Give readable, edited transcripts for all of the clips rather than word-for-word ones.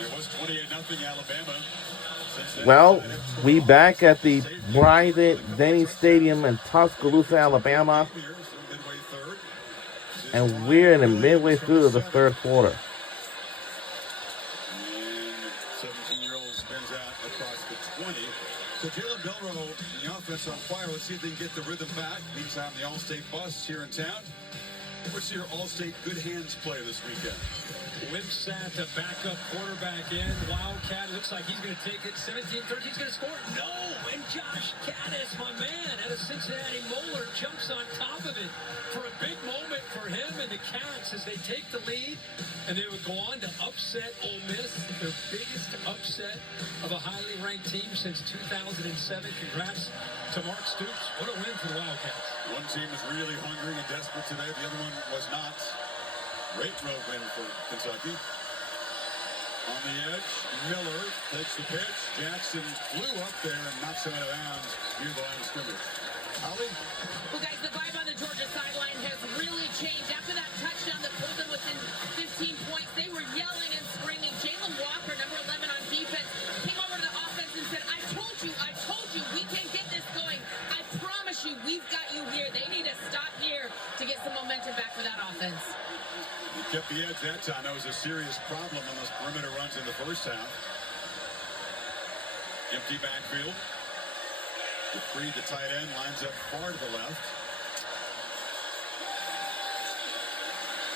It was 28-0 Alabama. Well, we back at the Bryant-Denny Stadium in Tuscaloosa, Alabama, and we're in the midway through the third quarter. And 17-year-old spins out across the 20. So Jalen Milroe, the offense on fire. Let's see if they can get the rhythm back. Meantime, the All-State bus here in town. What's your All-State good hands play this weekend? Wimsatt, the backup quarterback in. Wildcat looks like he's going to take it. 17-13, he's going to score. No! And Josh Caddis, my man, out of Cincinnati Moeller, jumps on top of it for a big moment for him and the Cats as they take the lead. And they would go on to upset Ole Miss, their biggest upset of a highly ranked team since 2007. Congrats to Mark Stoops. What a win for the Wildcats. One team is really hungry and desperate today. The other one was not. Great road win for Kentucky. On the edge, Miller takes the pitch. Jackson flew up there and knocks him out of bounds near the line of scrimmage. Holly? Well, guys, the vibe on the Georgia sideline has really changed. After that touchdown that pulled them within 15 points, they were yelling and screaming. Jalen Walker, number 11 on defense, came over to the offense and said, I told you, we can get this going. I promise you, we've got you here. They need to stop here to get some momentum back for that offense. He kept the edge that time. That was a serious problem on those perimeter runs in the first half. Empty backfield. Freed, the tight end, lines up far to the left.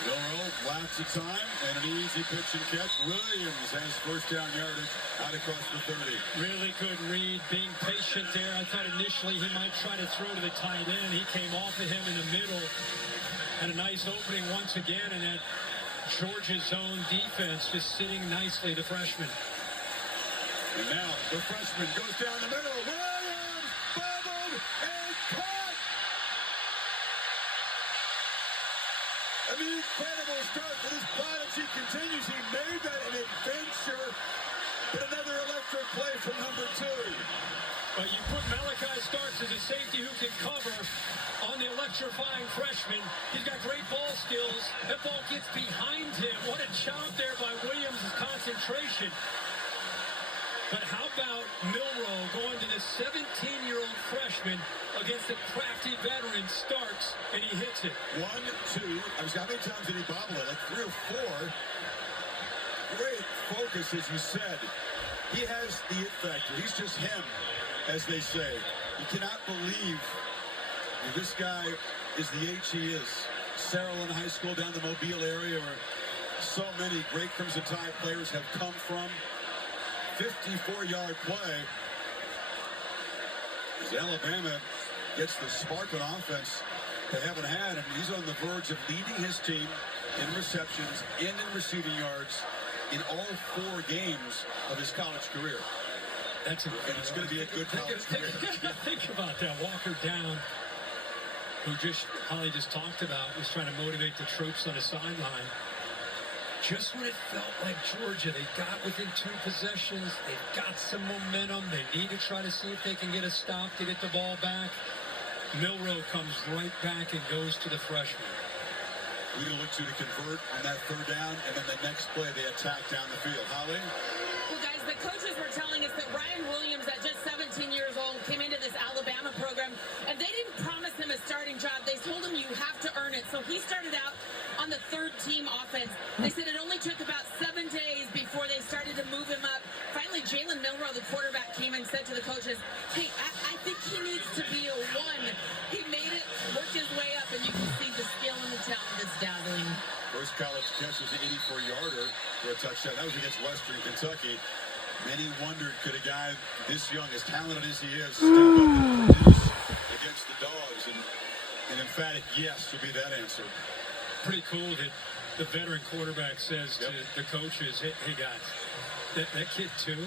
Milroe, laps of time, and an easy pitch and catch. Williams has first down yardage out across the 30. Really good read, being patient there. I thought initially he might try to throw to the tight end. He came off of him in the middle. Had a nice opening once again, and that Georgia zone defense just sitting nicely, the freshman. And now the freshman goes down the middle. Williams, bobbled, and caught! And the incredible start for this prodigy continues. He made that an adventure, but another electric play from number 2. But you put Malachi Starks as a safety who can cover on the electrifying freshman. He's got great ball skills. That ball gets behind him. What a chop there by Williams' concentration. But how about Milroe going to the 17-year-old freshman against the crafty veteran Starks, and he hits it. 1, 2. How many times did he bobble it? Like 3 or 4. Great focus, as you said. He has the it factor. He's just him, as they say. You cannot believe this guy is the H he is. Saraland High School down the Mobile area where so many great Crimson Tide players have come from. 54-yard play as Alabama gets the spark on offense they haven't had, and he's on the verge of leading his team in receptions and in receiving yards in all 4 games of his college career. And it's going to be a good college career. Think about that. Walker down, who Holly just talked about, was trying to motivate the troops on the sideline. Just when it felt like Georgia, they got within 2 possessions, they've got some momentum, they need to try to see if they can get a stop to get the ball back. Milroe comes right back and goes to the freshman. We look to convert on that 3rd down, and then the next play they attack down the field. Holly? Well, guys, the coaches were telling us that Ryan Williams, at just 17 years old, came into this Alabama program, and they didn't promise him a starting job. They told him you have to earn it. So he started out on the 3rd-team offense. They said it only took about 7 days before they started to move him up. Finally, Jalen Milroe, the quarterback, came and said to the coaches, hey, I think he needs to be a 1. He made it, worked his way up, and you can see the skill and the talent that's dazzling. First college catch was an 84-yarder for a touchdown. That was against Western Kentucky. Many wondered, could a guy this young, as talented as he is, step up and produce against the Dogs? And an emphatic yes would be that answer. Pretty cool that the veteran quarterback says to the coaches, hey guys, that kid too,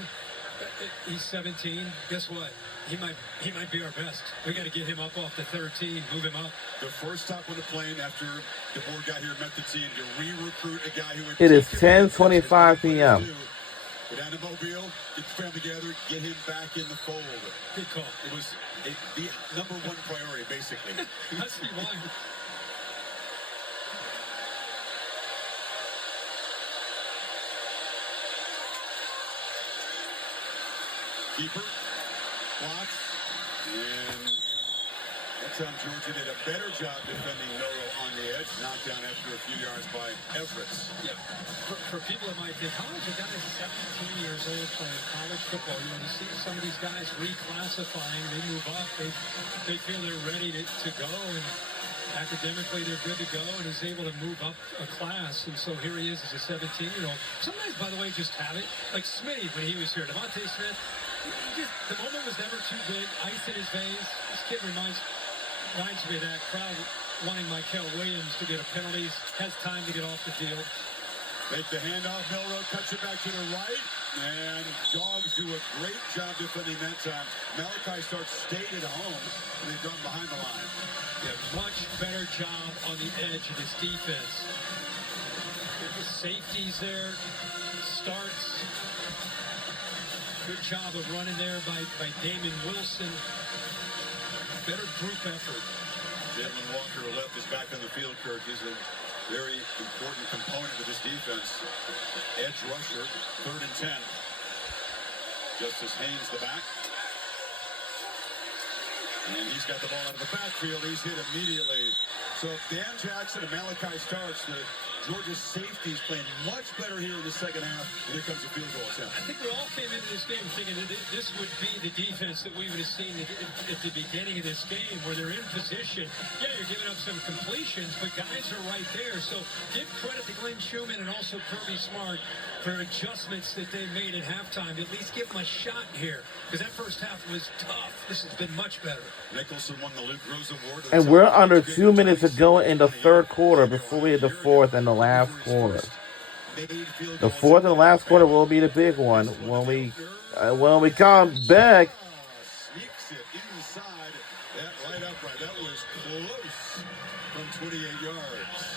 he's 17. Guess what? He might be our best. We got to get him up off the 13, move him up. The first stop on the plane after the board got here and met the team to re-recruit a guy who... It is 10:25 p.m. Go down to Mobile, get the family together, get him back in the fold. Good call. It was the number 1 priority, basically. I see why. Keeper blocks, and that time Georgia did a better job defending Milroe on the edge. Knocked down after a few yards by Everett. Yeah. For people that might think, how is a guy 17 years old playing college football? You know, to see some of these guys reclassifying, they move up, they feel they're ready to go, and academically they're good to go, and he's able to move up a class. And so here he is as a 17-year-old. Some guys, by the way, just have it. Like Smitty when he was here. DeVonta Smith, the moment was never too big. Ice in his veins. This kid reminds me of that crowd wanting Michael Williams to get a penalty. Has time to get off the field. Make the handoff. Milroe cuts it back to the right. And Dogs do a great job defending that time. Malachi Starks stayed at home, and they've gone behind the line. Yeah, much better job on the edge of this defense. The safeties there. Starks. Good job of running there by Damon Wilson. Better group effort. Jalen Walker left is back on the field, Kirk. He's a very important component of this defense. Edge rusher, 3rd and 10. Justice Haynes the back. And he's got the ball out of the backfield. He's hit immediately. So Dan Jackson and Malachi Starks, the Georgia safeties, playing much better here in the second half. And here comes a field goal attempt. I think we all came into this game thinking that this would be the defense that we would have seen at the beginning of this game, where they're in position. Yeah, you're giving up some completions, but guys are right there. So give credit to Glenn Schumann and also Kirby Smart for adjustments that they made at halftime. At least give them a shot here, because that first half was tough. This has been much better. Nicholson won the Luke Rose Award. And we're under 2 minutes to go in the third quarter before we hit the fourth and the last quarter. The fourth and the last quarter will be the big one when we come back. Sneaks it inside. That right upright. That was close from 28 yards.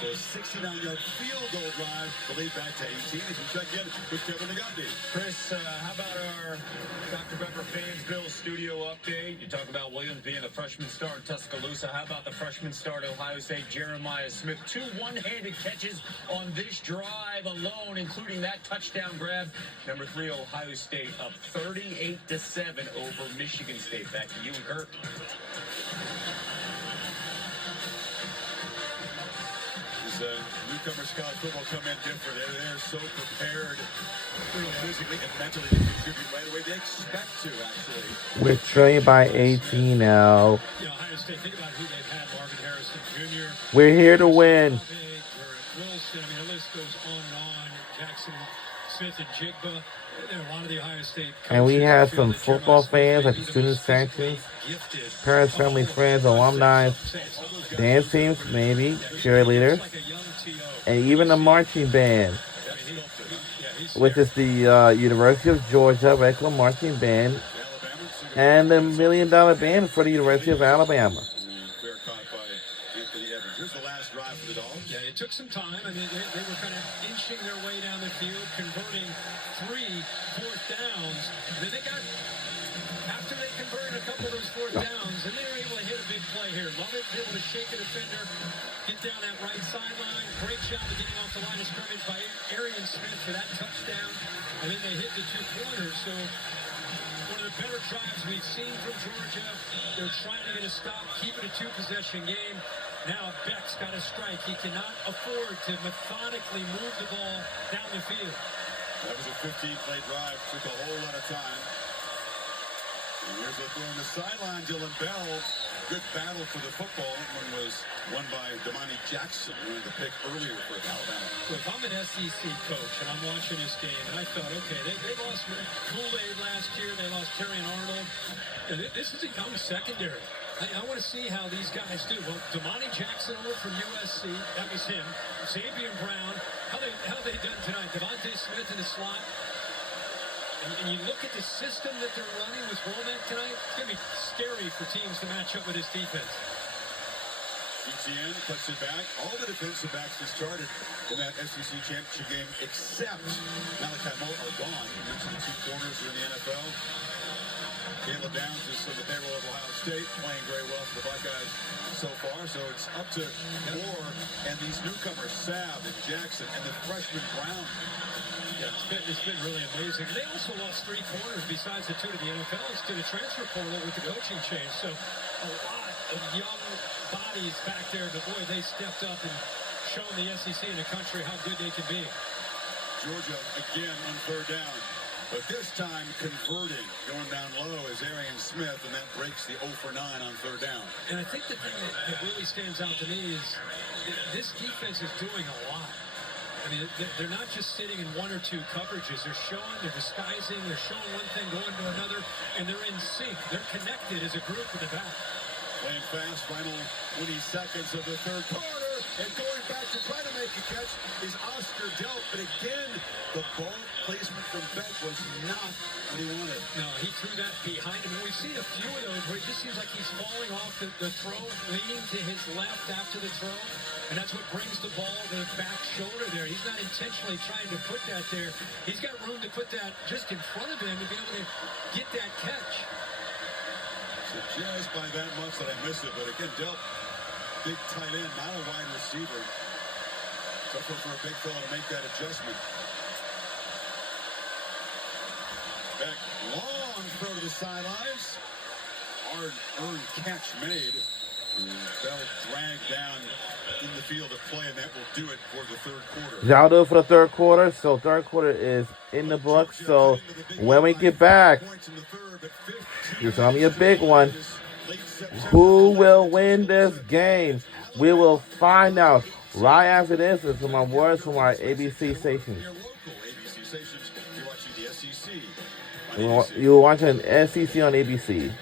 So a 69-yard field goal drive to lead back to 18 as we check in with Kevin Nagandi. Chris, how about our Dr. Pepper Fansville studio update? You talk about Williams being the freshman star in Tuscaloosa. How about the freshman star at Ohio State, Jeremiah Smith? 2 one-handed catches on this drive alone, including that touchdown grab. Number 3, Ohio State up 38-7 over Michigan State. Back to you and Kirk. Newcomers college football come in different. They're so prepared physically and mentally to contribute right away. They expect to, actually. We're trailing by 18 now. You know, Ohio State, think about who they've had. Marvin Harrison Jr. We're here to win. Wilson, I mean, the list goes on and on. Jackson, Smith, and Jigba. There are a lot of the Ohio State coaches. And we have some football fans at the student sections, parents, family, friends, alumni, dance teams, maybe, cheerleaders, and even a marching band, which is the University of Georgia Regular Marching Band, and the $1 million band for the University of Alabama. Fair caught by Anthony Evans. Here's the last drive for the Dogs. Yeah, it took some time. I mean, they were kind of inching their way down the field, converting 3 fourth downs. And then they got, after they converted a couple of those fourth downs, and they were able to hit a big play here. Lovett able to shake a defender, get down that right sideline. Great job of getting off the line of scrimmage by Arian Smith for that touchdown. And then they hit the 2 corners. So one of the better drives we've seen from Georgia. They're trying to get a stop, keep it a 2-possession game. Now Beck's got a strike. He cannot afford to methodically move the ball down the field. That was a 15-play drive. Took a whole lot of time. And here's a throw on the sideline. Dylan Bell. Good battle for the football. One was won by Damani Jackson, who had the pick earlier for Alabama. So if I'm an SEC coach and I'm watching this game, and I thought, okay, they lost Kool-Aid last year. They lost Terry and Arnold. And this is a young secondary. I want to see how these guys do. Well, Damani Jackson over from USC. That was him. Xavier Brown. How they done tonight? DeVonta Smith in the slot. And you look at the system that they're running with Womack tonight, it's going to be scary for teams to match up with this defense. ETN cuts it back. All the defensive backs that started in that SEC championship game, except Malachi Moore, are gone. You mentioned the 2 corners are in the NFL. Caleb Downs is from the payroll of Ohio State, playing very well for the Buckeyes so far. So it's up to Moore and these newcomers, Sabb and Jackson, and the freshman Brown. Yeah, it's been really amazing. They also lost 3 corners besides the 2 to the NFL to the transfer portal with the coaching change. So a lot of young bodies back there. But boy, they stepped up and shown the SEC and the country how good they can be. Georgia again on third down. But this time converting, going down low is Arian Smith, and that breaks the 0 for 9 on third down. And I think the thing that really stands out to me is this defense is doing a lot. I mean, they're not just sitting in 1 or 2 coverages. They're showing, they're disguising, they're showing one thing, going to another, and they're in sync. They're connected as a group in the back. Playing fast, final 20 seconds of the third quarter, and going back to try to make a catch is Oscar Delp. But again, the ball placement from Beck was not what he wanted. No, he threw that behind him. And we've seen a few of those where it just seems like he's falling off the throw, leaning to his left after the throw. And that's what brings the ball to the back shoulder there. He's not intentionally trying to put that there. He's got room to put that just in front of him to be able to get that catch. So just by that much that I missed it. But again, Delp, big tight end, not a wide receiver. Tough for a big fella to make that adjustment. Beck, long throw to the sidelines. Hard-earned catch made. Bell dragged down in the field of play, and that will do it for the third quarter. That'll do it for the third quarter. So third quarter is in the books. So when we get back, it's going to be a big one. Who will win this game? We will find out right after this. It's my words from our ABC stations. You're watching SEC on ABC.